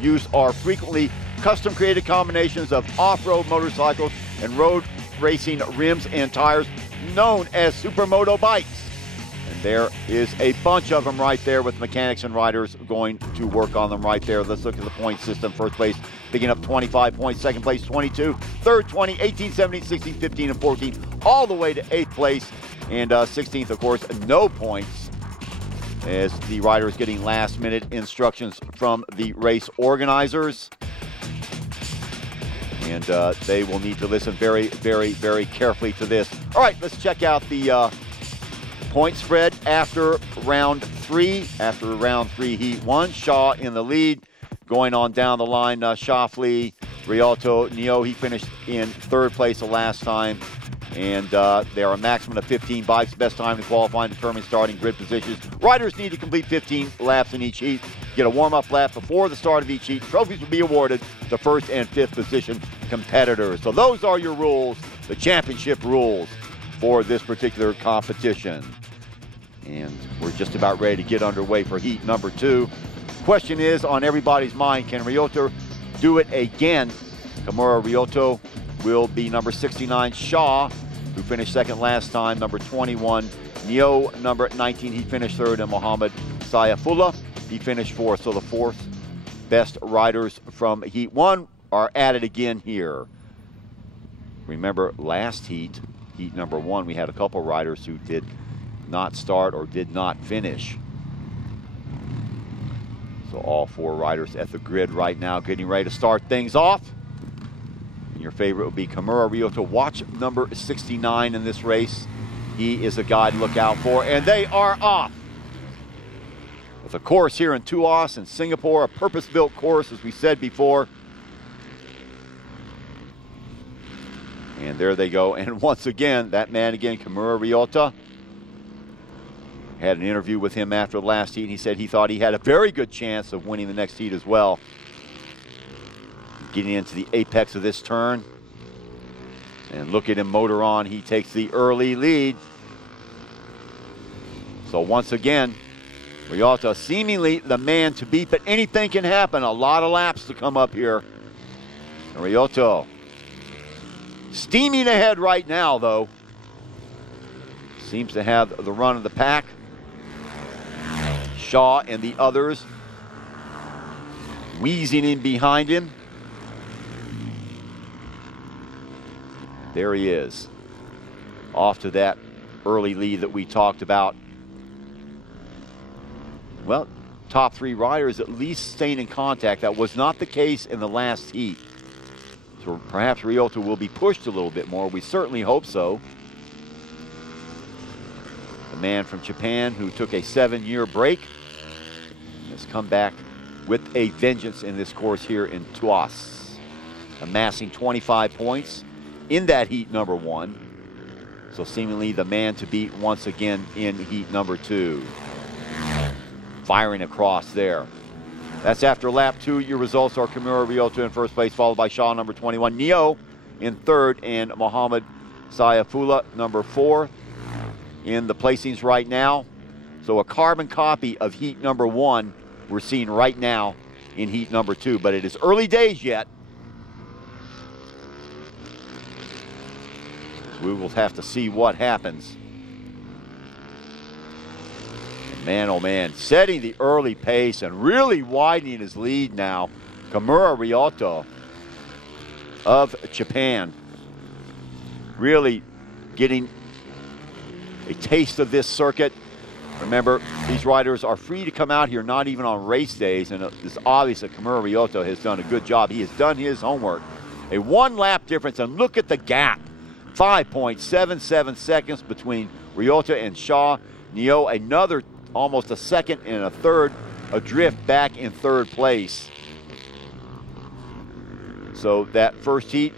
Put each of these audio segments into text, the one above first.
Used are frequently custom-created combinations of off-road motorcycles and road racing rims and tires known as Supermoto bikes. And there is a bunch of them right there with mechanics and riders going to work on them right there. Let's look at the point system. First place picking up 25 points. Second place 22. Third 20, 18, 17, 16, 15, and 14. All the way to 8th place. And 16th, of course, no points, as the rider is getting last-minute instructions from the race organizers. And they will need to listen very, very, very carefully to this. All right, let's check out the point spread after round 3. After round 3, Heat 1, Shaw in the lead. Going on down the line, Shoffley, Rialto, Neo, he finished in 3rd place the last time. And there are a maximum of 15 bikes. Best time to qualify and determine starting grid positions. Riders need to complete 15 laps in each heat. Get a warm-up lap before the start of each heat. Trophies will be awarded to 1st and 5th position competitors. So those are your rules, the championship rules for this particular competition. And we're just about ready to get underway for heat number 2. Question is on everybody's mind, can Ryota do it again? Kimura Ryota will be number 69, Shaw, who finished 2nd last time, number 21, Neo, number 19, he finished 3rd, and Mohamed Sayafullah, he finished 4th. So the 4th best riders from Heat 1 are at it again here. Remember last heat, heat number 1, we had a couple riders who did not start or did not finish. So all 4 riders at the grid right now getting ready to start things off. And your favorite will be Kimura Ryota. Watch number 69 in this race. He is a guy to look out for. And they are off. With a course here in Tuas in Singapore, a purpose-built course, as we said before. And there they go. And once again, that man again, Kimura Ryota. Had an interview with him after the last heat, and he said he thought he had a very good chance of winning the next heat as well. Getting into the apex of this turn. And look at him motor on. He takes the early lead. So once again, Ryota seemingly the man to beat, but anything can happen. A lot of laps to come up here. And Ryota steaming ahead right now, though. Seems to have the run of the pack. Shaw and the others wheezing in behind him. There he is, off to that early lead that we talked about. Well, top 3 riders at least staying in contact. That was not the case in the last heat. So perhaps Ryota will be pushed a little bit more. We certainly hope so. The man from Japan who took a 7-year break has come back with a vengeance in this course here in Tuas, amassing 25 points in that heat number 1. So seemingly the man to beat once again in heat number 2. Firing across there. That's after lap 2. Your results are Kimura Ryota in 1st place, followed by Shaw, number 21, Neo in 3rd, and Mohamed Sayafullah, number 4. In the placings right now. So a carbon copy of heat number 1 we're seeing right now in heat number 2, but it is early days yet. We will have to see what happens. Man, oh man, setting the early pace and really widening his lead now. Kimura Ryota of Japan really getting a taste of this circuit. Remember, these riders are free to come out here, not even on race days, and it's obvious that Kimura Ryota has done a good job. He has done his homework. A 1-lap difference, and look at the gap. 5.77 seconds between Ryota and Shaw. Neo, another almost a 2nd and a 3rd adrift back in 3rd place. So that first heat,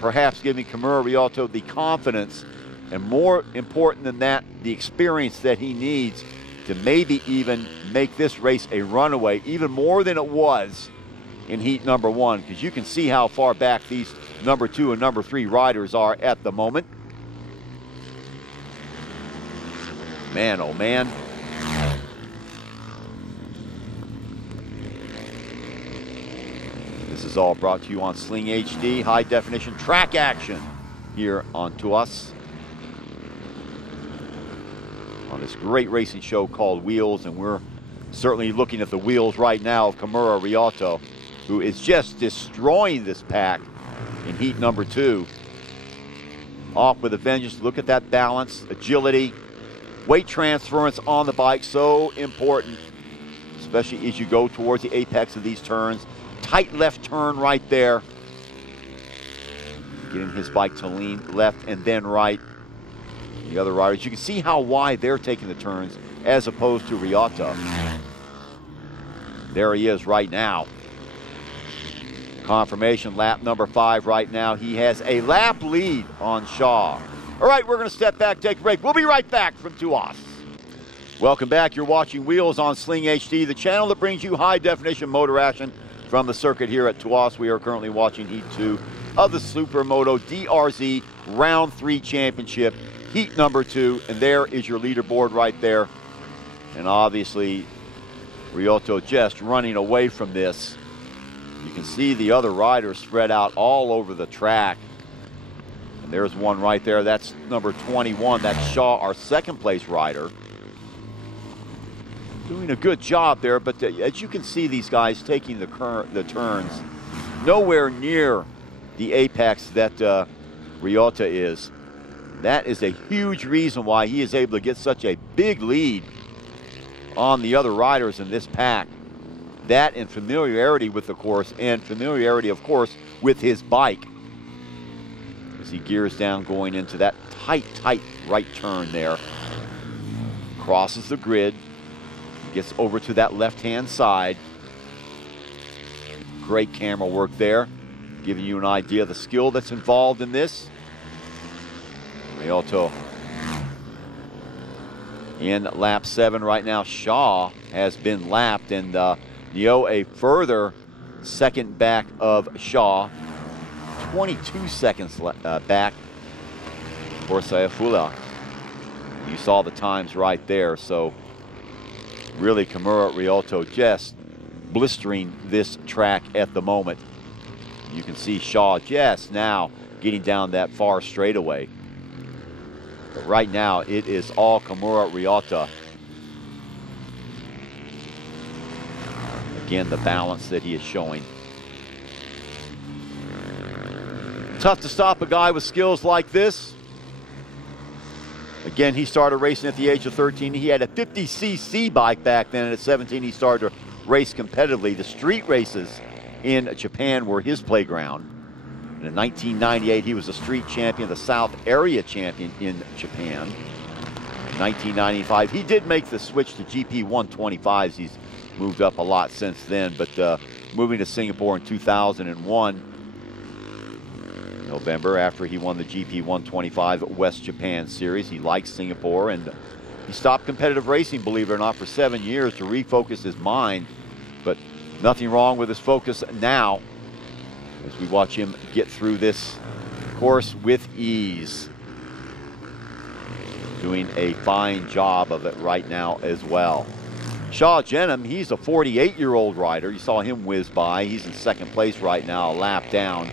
perhaps giving Kimura Ryota the confidence, and more important than that, the experience that he needs to maybe even make this race a runaway, even more than it was in heat number 1, because you can see how far back these number 2 and number 3 riders are at the moment. Man, oh man. This is all brought to you on SlingHD, high definition track action here on Tuas. On this great racing show called Wheels, and we're certainly looking at the wheels right now of Kimura Ryota, who is just destroying this pack in heat number 2. Off with a vengeance. Look at that balance, agility, weight transference on the bike, so important, especially as you go towards the apex of these turns. Tight left turn right there. Getting his bike to lean left and then right. The other riders, you can see how wide they're taking the turns as opposed to Ryota. There he is right now. Confirmation, lap number 5 right now. He has a lap lead on Shaw. All right, we're going to step back, take a break. We'll be right back from Tuas. Welcome back. You're watching Wheels on SlingHD, the channel that brings you high-definition motor action from the circuit here at Tuas. We are currently watching Heat 2 of the Supermoto DRZ Round 3 Championship, Heat number 2, and there is your leaderboard right there. And obviously, Ryota just running away from this. You can see the other riders spread out all over the track. And there's one right there. That's number 21. That's Shaw, our second place rider. Doing a good job there, but as you can see, these guys taking the turns nowhere near the apex that Ryota is. That is a huge reason why he is able to get such a big lead on the other riders in this pack. That and familiarity with the course, and familiarity, of course, with his bike. As he gears down going into that tight right turn there. Crosses the grid. Gets over to that left-hand side. Great camera work there. Giving you an idea of the skill that's involved in this. Ryota in lap 7 right now. Shaw has been lapped, and Neo a further second back of Shaw. 22 seconds back for Sayafula. You saw the times right there, so really Kimura Ryota just blistering this track at the moment. You can see Shaw just now getting down that far straightaway. But right now it is all Kimura Ryota. Again, the balance that he is showing. Tough to stop a guy with skills like this. Again, he started racing at the age of 13. He had a 50cc bike back then, and at 17 he started to race competitively. The street races in Japan were his playground. And in 1998, he was a street champion, the South Area champion in Japan. In 1995, he did make the switch to GP 125s. He's moved up a lot since then, but moving to Singapore in 2001, November, after he won the GP 125 West Japan Series. He likes Singapore, and he stopped competitive racing, believe it or not, for 7 years to refocus his mind. But nothing wrong with his focus now as we watch him get through this course with ease. Doing a fine job of it right now as well. Shaw Jenham, he's a 48-year-old rider. You saw him whiz by. He's in second place right now, a lap down.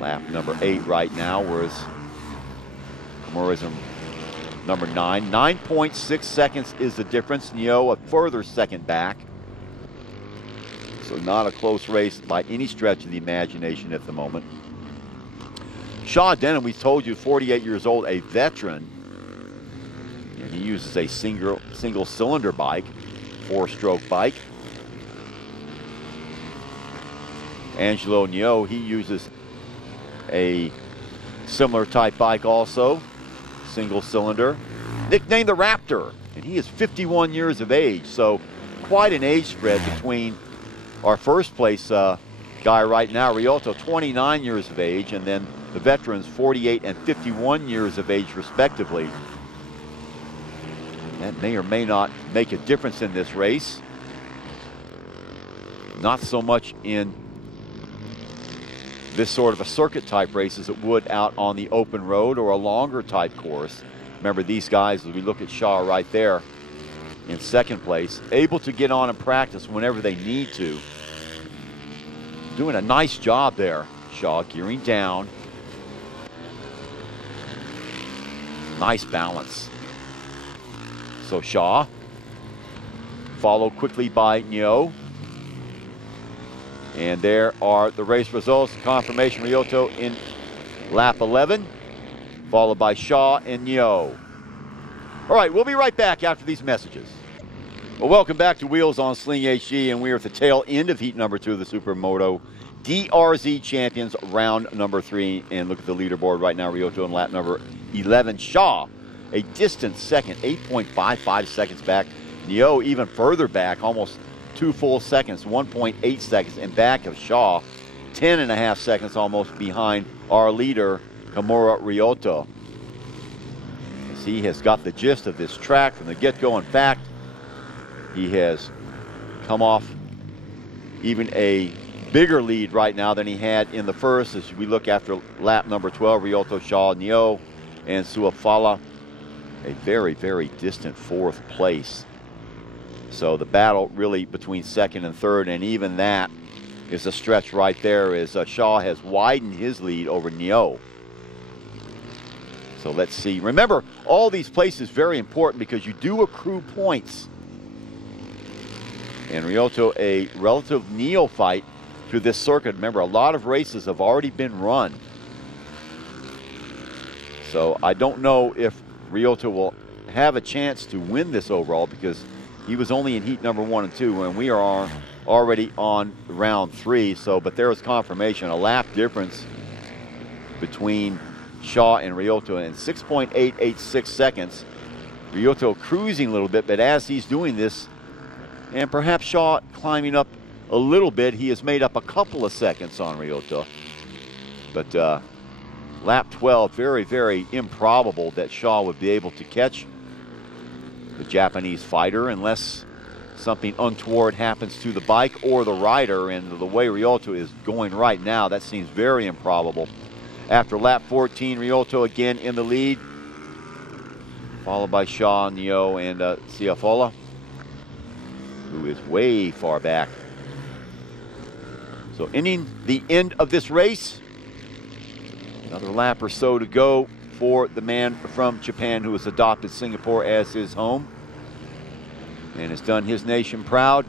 Lap number 8 right now, whereas Kimura's in number 9. 9.6 seconds is the difference. Neo a further second back. So not a close race by any stretch of the imagination at the moment. Shaw Denham, we told you, 48 years old, a veteran. And he uses a single cylinder bike, 4-stroke bike. Angelo Neo, he uses a similar type bike also, single cylinder, nicknamed the Raptor, and he is 51 years of age, so quite an age spread between our first place guy right now, Ryota, 29 years of age, and then the veterans 48 and 51 years of age respectively. That may or may not make a difference in this race. Not so much in this sort of a circuit type race as it would out on the open road or a longer type course. Remember, these guys, as we look at Shaw right there in second place, able to get on and practice whenever they need to. doing a nice job there. Shaw gearing down. Nice balance. So Shaw, followed quickly by Nyo. And there are the race results. Confirmation Ryota in lap 11, followed by Shaw and Nyo. All right, we'll be right back after these messages. Well, welcome back to Wheels on SlingHD, and we are at the tail end of heat number 2 of the Supermoto DRZ Champions, round number 3. And look at the leaderboard right now. Ryota in lap number 11. Shaw, a distant second, 8.55 seconds back. Nyo even further back, almost 2 full seconds, 1.8 seconds in back of Shaw, 10.5 seconds almost behind our leader, Kimura Ryota. As he has got the gist of this track from the get-go. In fact, he has come off even a bigger lead right now than he had in the first. As we look after lap number 12, Ryota, Shaw, Nyo, and Suafala, a very, very distant 4th place. So the battle really between 2nd and 3rd, and even that is a stretch right there, as Shaw has widened his lead over Nyo. So let's see. Remember, all these places very important because you do accrue points. And Ryota, a relative neophyte to this circuit. Remember, a lot of races have already been run. So I don't know if Ryota will have a chance to win this overall because he was only in heat number 1 and 2, and we are already on round 3. So, but there is confirmation, a lap difference between Shaw and Ryota in 6.886 seconds. Ryota cruising a little bit, but as he's doing this, and perhaps Shaw climbing up a little bit, he has made up a couple of seconds on Ryota. But lap 12, very, very improbable that Shaw would be able to catch the Japanese fighter unless something untoward happens to the bike or the rider. And the way Ryota is going right now, that seems very improbable. After lap 14, Ryota again in the lead, followed by Shaw, Nyo, and Suafala, who is way far back. So ending the end of this race. Another lap or so to go for the man from Japan who has adopted Singapore as his home and has done his nation proud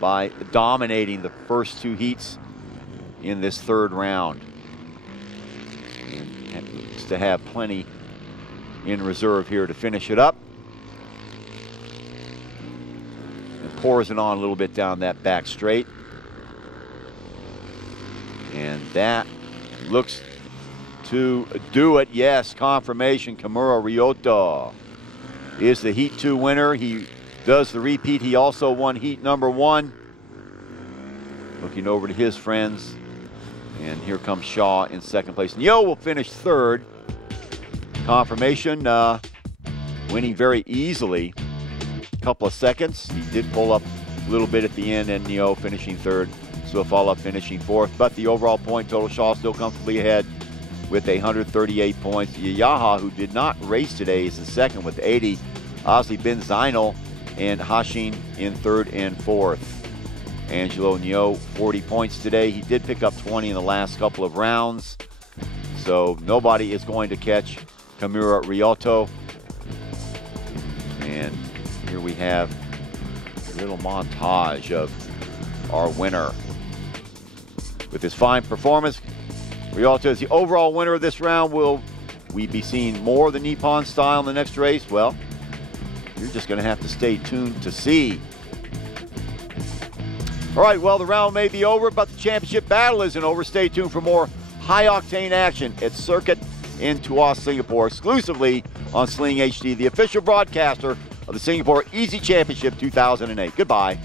by dominating the first 2 heats in this 3rd round. And looks to have plenty in reserve here to finish it up. And pours it on a little bit down that back straight. And that looks to do it. Yes, confirmation. Kimura Ryota is the heat 2 winner. He does the repeat. He also won heat number 1. Looking over to his friends, and here comes Shaw in 2nd place. Nyo will finish 3rd. Confirmation winning very easily, a couple of seconds. He did pull up a little bit at the end, and Nyo finishing 3rd. Suafala finishing 4th, but the overall point total, Shaw still comfortably ahead with 138 points. Yayaha, who did not race today, is in 2nd with 80. Obviously, Ben Zinel and Hashin in 3rd and 4th. Angelo Nyo, 40 points today. He did pick up 20 in the last couple of rounds. So nobody is going to catch Kimura Ryota. And here we have a little montage of our winner. With his fine performance, Ryota is the overall winner of this round. Will we be seeing more of the Nippon style in the next race? Well, you're just going to have to stay tuned to see. All right, well, the round may be over, but the championship battle isn't over. Stay tuned for more high-octane action at Circuit Tuas, Singapore, exclusively on SlingHD, the official broadcaster of the Singapore Easy Championship 2008. Goodbye.